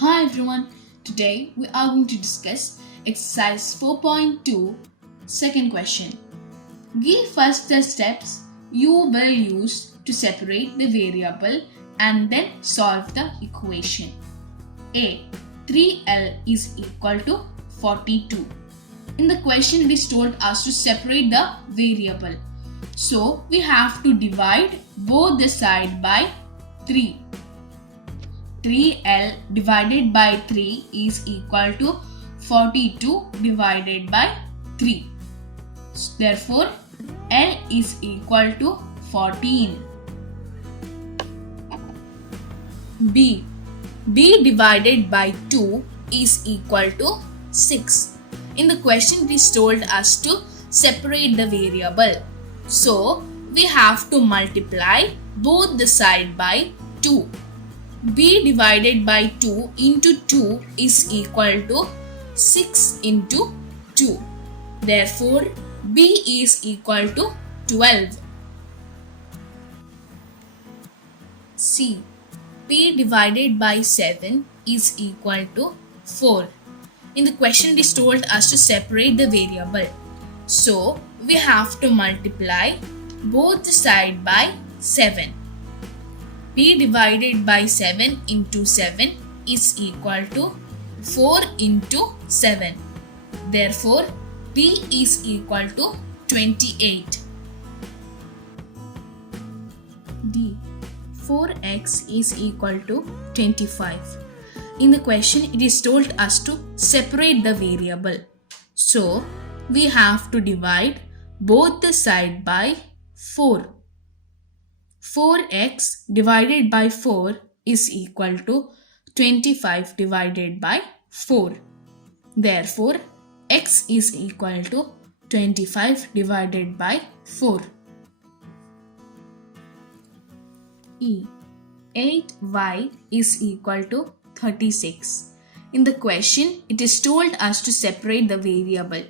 Hi everyone, today we are going to discuss exercise 4.2, second question. Give us the steps you will use to separate the variable and then solve the equation. A. 3L is equal to 42. In the question it is told us to separate the variable. So we have to divide both the side by 3. 3L divided by 3 is equal to 42 divided by 3. Therefore, L is equal to 14. B. B divided by 2 is equal to 6. In the question it is told us to separate the variable. So, we have to multiply both the side by 2. B divided by 2 into 2 is equal to 6 into 2. Therefore, B is equal to 12. C. P divided by 7 is equal to 4. In the question it is told us to separate the variable. So, we have to multiply both the side by 7. P divided by 7 into 7 is equal to 4 into 7. Therefore, P is equal to 28. D. 4x is equal to 25. In the question, it is told us to separate the variable. So, we have to divide both the side by 4. 4x divided by 4 is equal to 25 divided by 4. Therefore, x is equal to 25 divided by 4. E. 8y is equal to 36. In the question, it is told us to separate the variable.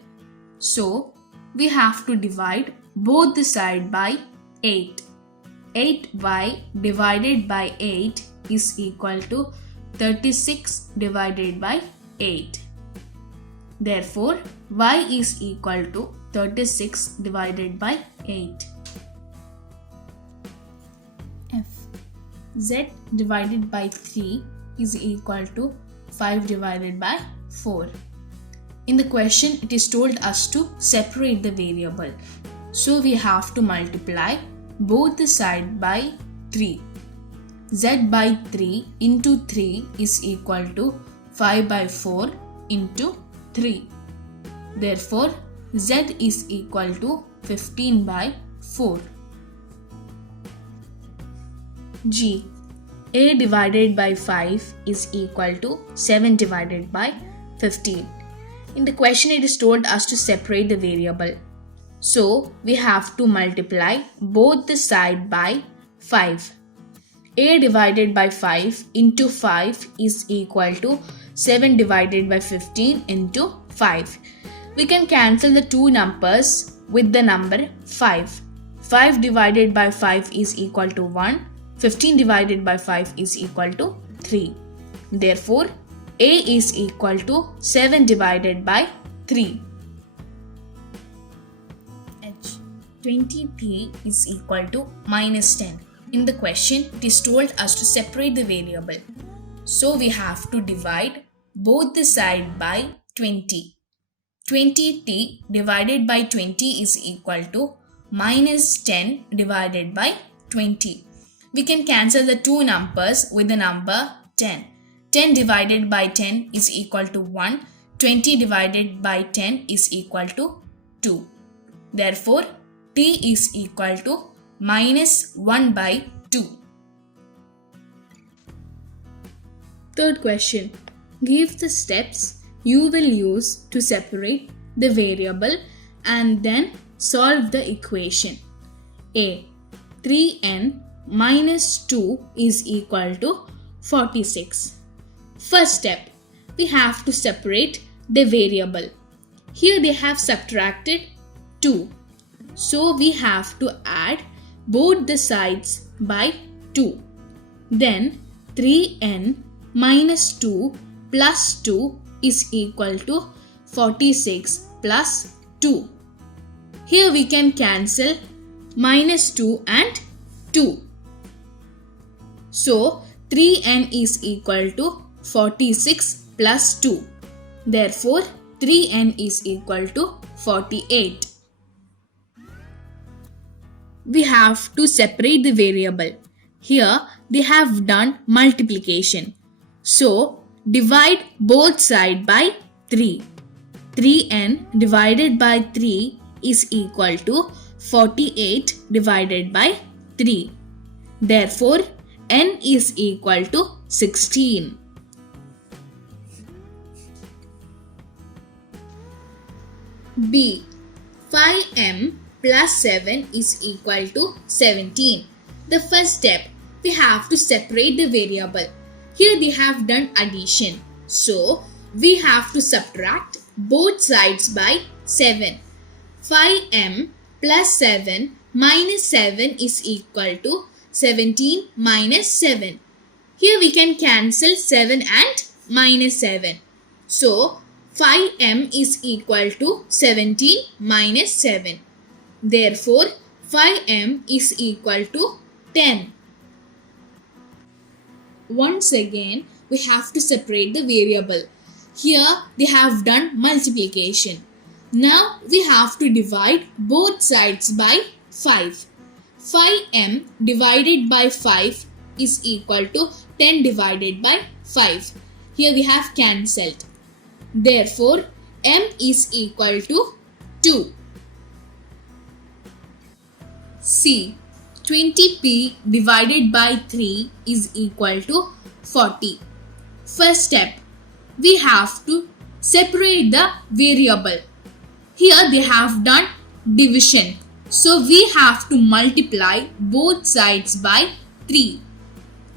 So, we have to divide both the side by 8. 8y divided by 8 is equal to 36 divided by 8. Therefore, y is equal to 36 divided by 8. F. Z divided by 3 is equal to 5 divided by 4. In the question, it is told us to separate the variable. So, we have to multiply both the side by 3. Z by 3 into 3 is equal to 5 by 4 into 3. Therefore, Z is equal to 15 by 4. G. A divided by 5 is equal to 7 divided by 15. In the question, it is told us to separate the variable. So, we have to multiply both the side by 5. A divided by 5 into 5 is equal to 7 divided by 15 into 5. We can cancel the two numbers with the number 5. 5 divided by 5 is equal to 1. 15 divided by 5 is equal to 3. Therefore, A is equal to 7 divided by 3. 20p is equal to minus 10. In the question, it is told us to separate the variable. So, we have to divide both the side by 20. 20t divided by 20 is equal to minus 10 divided by 20. We can cancel the two numbers with the number 10. 10 divided by 10 is equal to 1. 20 divided by 10 is equal to 2. Therefore, t is equal to minus 1 by 2. Third question. Give the steps you will use to separate the variable and then solve the equation. A. 3n minus 2 is equal to 46. First step. We have to separate the variable. Here they have subtracted 2. So we have to add both the sides by 2. Then 3n minus 2 plus 2 is equal to 46 plus 2. Here we can cancel minus 2 and 2. So 3n is equal to 46 plus 2. Therefore 3n is equal to 48. We have to separate the variable. Here they have done multiplication. So divide both sides by 3. 3n divided by 3 is equal to 48 divided by 3. Therefore n is equal to 16. B. 5m plus 7 is equal to 17. The first step, we have to separate the variable. Here they have done addition. So we have to subtract both sides by 7. 5m plus 7 minus 7 is equal to 17 minus 7. Here we can cancel 7 and minus 7. So 5m is equal to 17 minus 7. Therefore 5m is equal to 10. Once again we have to separate the variable. Here they have done multiplication. Now we have to divide both sides by 5. 5m divided by 5 is equal to 10 divided by 5. Here we have cancelled. Therefore m is equal to 2. C. 20p divided by 3 is equal to 40. First step, we have to separate the variable. Here they have done division. So we have to multiply both sides by 3.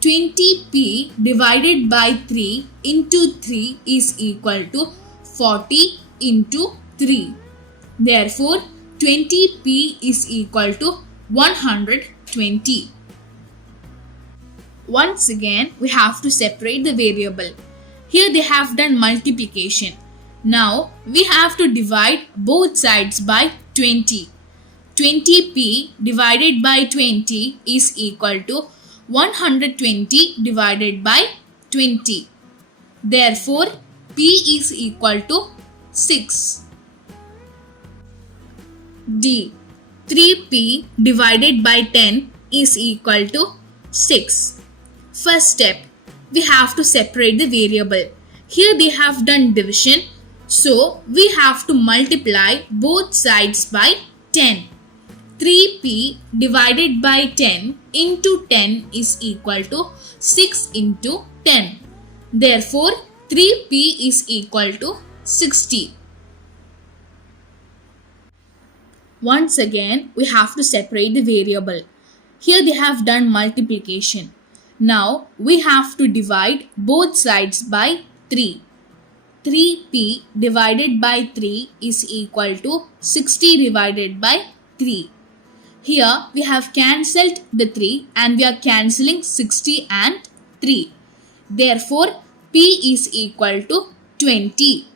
20p divided by 3 into 3 is equal to 40 into 3. Therefore 20p is equal to 120. Once again we have to separate the variable. Here they have done multiplication. Now we have to divide both sides by 20. 20p divided by 20 is equal to 120 divided by 20. Therefore p is equal to 6. D. 3p divided by 10 is equal to 6. First step, we have to separate the variable. Here they have done division. So we have to multiply both sides by 10. 3p divided by 10 into 10 is equal to 6 into 10. Therefore 3p is equal to 60. Once again we have to separate the variable. Here they have done multiplication. Now we have to divide both sides by 3. 3p divided by 3 is equal to 60 divided by 3. Here we have cancelled the 3 and we are cancelling 60 and 3. Therefore p is equal to 20.